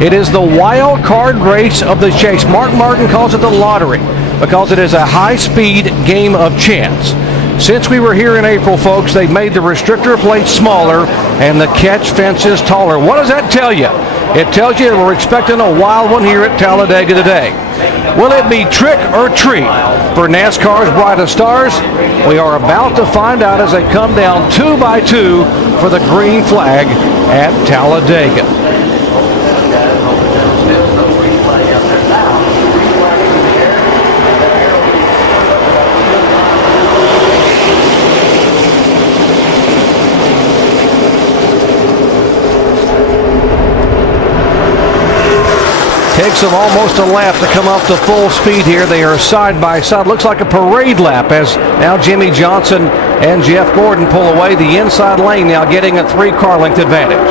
It is the wild card race of the chase. Mark Martin calls it the lottery because it is a high-speed game of chance. Since we were here in April, folks, they made the restrictor plate smaller and the catch fences taller. What does that tell you? It tells you we're expecting a wild one here at Talladega today. Will it be trick or treat for NASCAR's brightest stars? We are about to find out as they come down 2 by 2 for the green flag at Talladega. Takes them almost a lap to come up to full speed here. They are side by side. Looks like a parade lap as now Jimmy Johnson and Jeff Gordon pull away. The inside lane now getting a 3-car length advantage.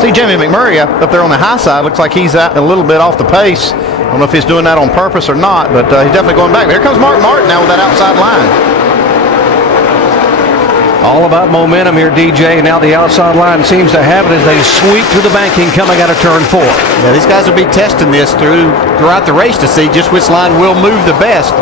See Jimmy McMurray up there on the high side. Looks like he's out a little bit off the pace. I don't know if he's doing that on purpose or not, but he's definitely going back. Here comes Mark Martin now with that outside line. All about momentum here, DJ. Now the outside line seems to have it as they sweep through the banking coming out of turn 4. Yeah, these guys will be testing this throughout the race to see just which line will move the best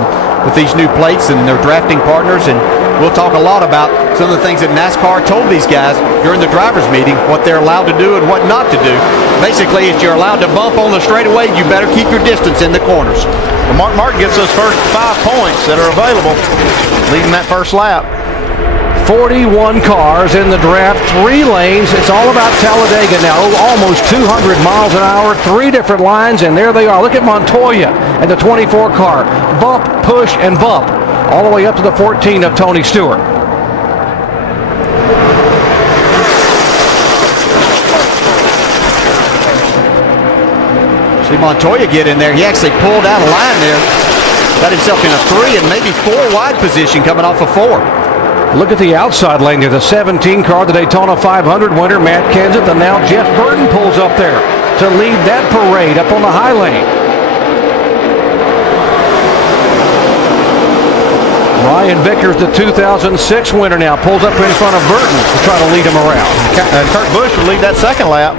with these new plates and their drafting partners. And we'll talk a lot about some of the things that NASCAR told these guys during the drivers' meeting, what they're allowed to do and what not to do. Basically, if you're allowed to bump on the straightaway, you better keep your distance in the corners. Well, Mark Martin gets those first 5 points that are available, leading that first lap. 41 cars in the draft, 3 lanes. It's all about Talladega now. Almost 200 miles an hour, 3 different lines, and there they are. Look at Montoya and the 24 car. Bump, push, and bump all the way up to the 14 of Tony Stewart. See Montoya get in there. He actually pulled out a line there. Got himself in a 3 and maybe 4 wide position coming off of 4. Look at the outside lane there. The 17 car, the Daytona 500 winner, Matt Kenseth, and now Jeff Burton pulls up there to lead that parade up on the high lane. Ryan Vickers, the 2006 winner, now pulls up in front of Burton to try to lead him around. Kurt Busch will lead that second lap.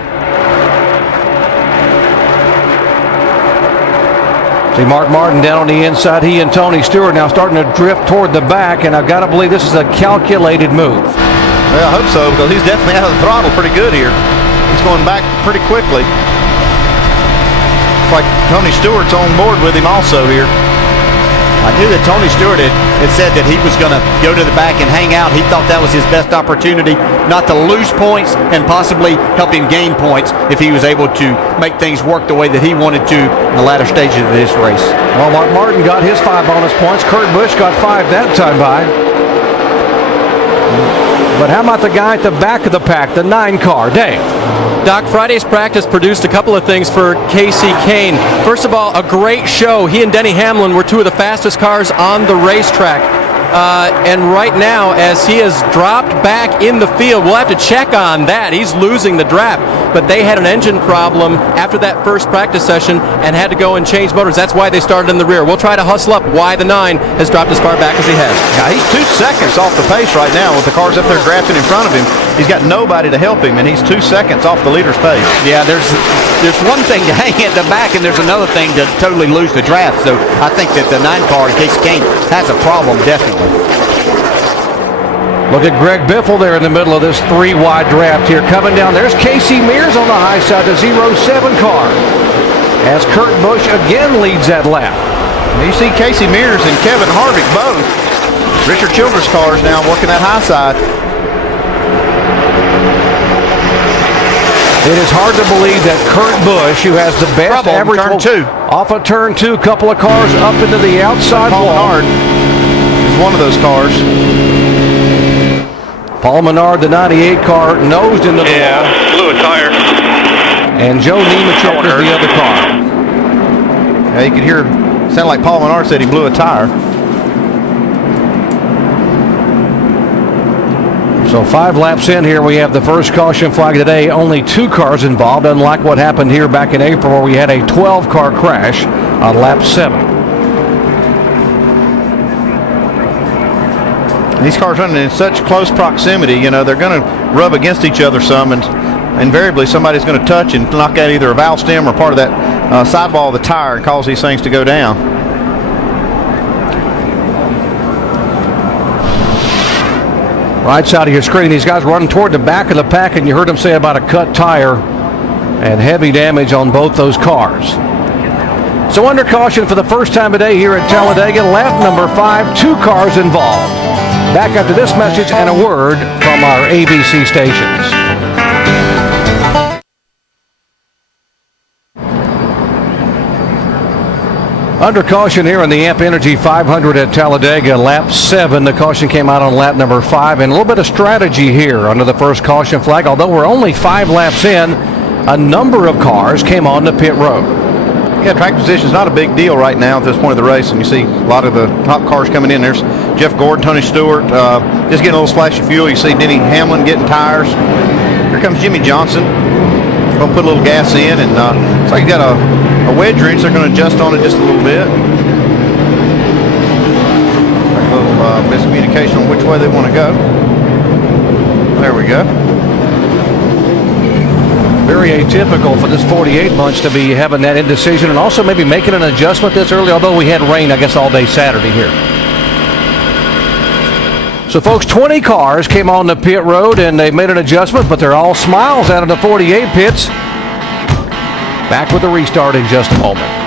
See Mark Martin down on the inside. He and Tony Stewart now starting to drift toward the back, and I've got to believe this is a calculated move. Well, I hope so, because he's definitely out of the throttle pretty good here. He's going back pretty quickly. Looks like Tony Stewart's on board with him also here. I knew that Tony Stewart had said that he was going to go to the back and hang out. He thought that was his best opportunity, not to lose points and possibly help him gain points if he was able to make things work the way that he wanted to in the latter stages of this race. Well, Mark Martin got his 5 bonus points. Kurt Busch got 5 that time by. But how about the guy at the back of the pack, the 9 car, Dave? Doc, Friday's practice produced a couple of things for Casey Kane. First of all, a great show. He and Denny Hamlin were 2 of the fastest cars on the racetrack. And right now, as he has dropped back in the field, we'll have to check on that. He's losing the draft. But they had an engine problem after that first practice session and had to go and change motors. That's why they started in the rear. We'll try to hustle up why the 9 has dropped as far back as he has. Yeah, he's 2 seconds off the pace right now with the cars up there drafting in front of him. He's got nobody to help him, and he's 2 seconds off the leader's pace. Yeah, there's one thing to hang at the back, and there's another thing to totally lose the draft. So I think that the 9 car, Casey Kane, has a problem, definitely. Look at Greg Biffle there in the middle of this 3-wide draft here. Coming down, there's Casey Mears on the high side, the 07 car. As Kurt Busch again leads that lap. And you see Casey Mears and Kevin Harvick both. Richard Childress cars now working that high side. It is hard to believe that Kurt Busch, who has the best average turn 2. off of turn 2, couple of cars up into the outside Paul wall. Menard is one of those cars. Paul Menard, the 98 car, nosed into the wall. Blew a tire. And Joe Nemechek is the other car. Yeah, you could hear, sound like Paul Menard said he blew a tire. So 5 laps in here, we have the first caution flag today. Only 2 cars involved, unlike what happened here back in April where we had a 12-car crash on lap 7. These cars running in such close proximity, you know, they're going to rub against each other some, and invariably somebody's going to touch and knock out either a valve stem or part of that sidewall of the tire and cause these things to go down. Right side of your screen, these guys running toward the back of the pack, and you heard them say about a cut tire and heavy damage on both those cars. So under caution for the first time today here at Talladega, lap number 5, 2 cars involved. Back after this message and a word from our ABC stations. Under caution here in the Amp Energy 500 at Talladega, lap 7. The caution came out on lap number 5, and a little bit of strategy here under the first caution flag. Although we're only 5 laps in, a number of cars came on the pit road. Yeah, track position is not a big deal right now at this point of the race, and you see a lot of the top cars coming in. There's Jeff Gordon, Tony Stewart, just getting a little splash of fuel. You see Denny Hamlin getting tires. Here comes Jimmy Johnson. Going to put a little gas in, and looks like he's got a wedge wrench. They're going to adjust on it just a little bit. A little miscommunication on which way they want to go. There we go. Very atypical for this 48 bunch to be having that indecision and also maybe making an adjustment this early, although we had rain, I guess, all day Saturday here. So, folks, 20 cars came on the pit road, and they made an adjustment, but they're all smiles out of the 48 pits. Back with the restart in just a moment.